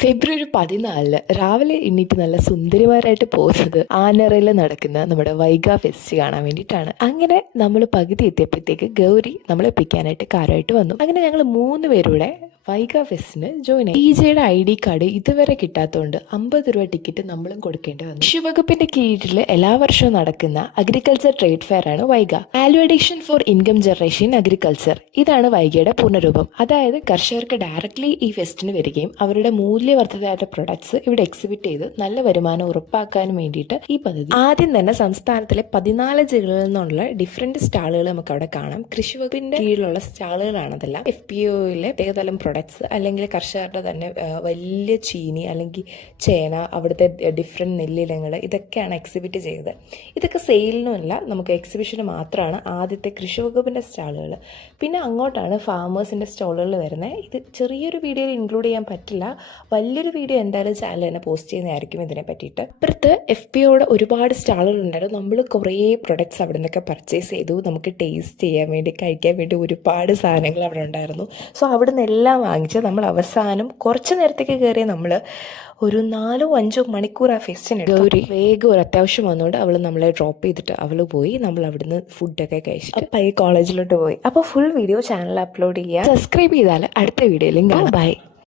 ഫെബ്രുവരി 14 രാവിലെ എണ്ണീറ്റ് നല്ല സുന്ദരിമാരായിട്ട് പോകുന്നത് ആനറയിൽ നടക്കുന്ന നമ്മുടെ വൈഗ ഫെസ്റ്റ് കാണാൻ വേണ്ടിയിട്ടാണ്. അങ്ങനെ നമ്മൾ പകുതി എത്തിയപ്പോഴത്തേക്ക് ഗൗരി നമ്മളെ പിക്കാനായിട്ട് കാറായിട്ട് വന്നു. അങ്ങനെ ഞങ്ങൾ 3 പേരുടെ വൈഗ ഫെസ്റ്റിന് ജോയിൻ ആയി. ഡിജെയുടെ ID കാർഡ് ഇതുവരെ കിട്ടാത്തതുകൊണ്ട് 50 രൂപ ടിക്കറ്റ് നമ്മളും കൊടുക്കേണ്ടി വന്നു. കൃഷി വകുപ്പിന്റെ കീഴിൽ എല്ലാ വർഷവും നടക്കുന്ന അഗ്രികൾച്ചർ ട്രേഡ് ഫെയർ ആണ് Vaiga. Value addition for income generation agriculture, ഇതാണ് വൈഗയുടെ പൂർണ്ണരൂപം. അതായത് കർഷകർക്ക് ഡയറക്ട്ലി ഈ ഫെസ്റ്റിന് വരികയും അവരുടെ മൂല്യവർദ്ധിതമായിട്ട് പ്രൊഡക്ട്സ് ഇവിടെ എക്സിബിറ്റ് ചെയ്ത് നല്ല വരുമാനം ഉറപ്പാക്കാനും വേണ്ടിയിട്ട് ഈ പദ്ധതി. ആദ്യം തന്നെ സംസ്ഥാനത്തിലെ 14 ജില്ലകളിൽ നിന്നുള്ള ഡിഫറെന്റ് സ്റ്റാളുകൾ നമുക്ക് അവിടെ കാണാം. കൃഷി വകുപ്പിന്റെ കീഴിലുള്ള സ്റ്റാളുകളാണ് അതെല്ലാം. FPOയിലെ പ്രത്യേകതരം പ്രൊഡക്ട്സ് അല്ലെങ്കിൽ കർഷകരുടെ തന്നെ വലിയ ചീനി അല്ലെങ്കിൽ ചേന, അവിടുത്തെ ഡിഫറെന്റ് നെല്ലിനങ്ങൾ, ഇതൊക്കെയാണ് എക്സിബിറ്റ് ചെയ്തത്. ഇതൊക്കെ സെയിലിനുമല്ല, നമുക്ക് എക്സിബിഷന് മാത്രമാണ് ആദ്യത്തെ കൃഷി വകുപ്പിന്റെ സ്റ്റാളുകൾ. പിന്നെ അങ്ങോട്ടാണ് ഫാമേഴ്സിന്റെ സ്റ്റാളുകൾ വരുന്നത്. ഇത് ചെറിയൊരു വീഡിയോയിൽ ഇൻക്ലൂഡ് ചെയ്യാൻ പറ്റില്ല, വലിയൊരു വീഡിയോ എന്തായാലും ചാനൽ തന്നെ പോസ്റ്റ് ചെയ്യുന്നതായിരിക്കും ഇതിനെ പറ്റിയിട്ട്. അപ്പുറത്ത് FPOയുടെ ഒരുപാട് സ്റ്റാളുകൾ ഉണ്ടായിരുന്നു. നമ്മൾ കുറേ പ്രൊഡക്ട്സ് അവിടെ നിന്നൊക്കെ പർച്ചേസ് ചെയ്തു. നമുക്ക് ടേസ്റ്റ് ചെയ്യാൻ വേണ്ടി, കഴിക്കാൻ വേണ്ടി ഒരുപാട് സാധനങ്ങൾ അവിടെ ഉണ്ടായിരുന്നു. സോ അവിടെ നിന്നെല്ലാം വാങ്ങിച്ച് നമ്മൾ അവസാനം കുറച്ച് നേരത്തേക്ക് കയറിയ നമ്മൾ ഒരു 4-5 മണിക്കൂർ ആ ഫെസ്റ്റിന് ഗൗരി വേഗം ഒരു അത്യാവശ്യം വന്നുകൊണ്ട് അവൾ നമ്മളെ ഡ്രോപ്പ് ചെയ്തിട്ട് അവൾ പോയി. നമ്മൾ അവിടുന്ന് ഫുഡൊക്കെ കഴിച്ചിട്ട് ഈ കോളേജിലോട്ട് പോയി. അപ്പോൾ ഫുൾ വീഡിയോ ചാനൽ അപ്ലോഡ് ചെയ്യുക. സബ്സ്ക്രൈബ് ചെയ്താൽ അടുത്ത വീഡിയോയിലും കാണാം. ബൈ.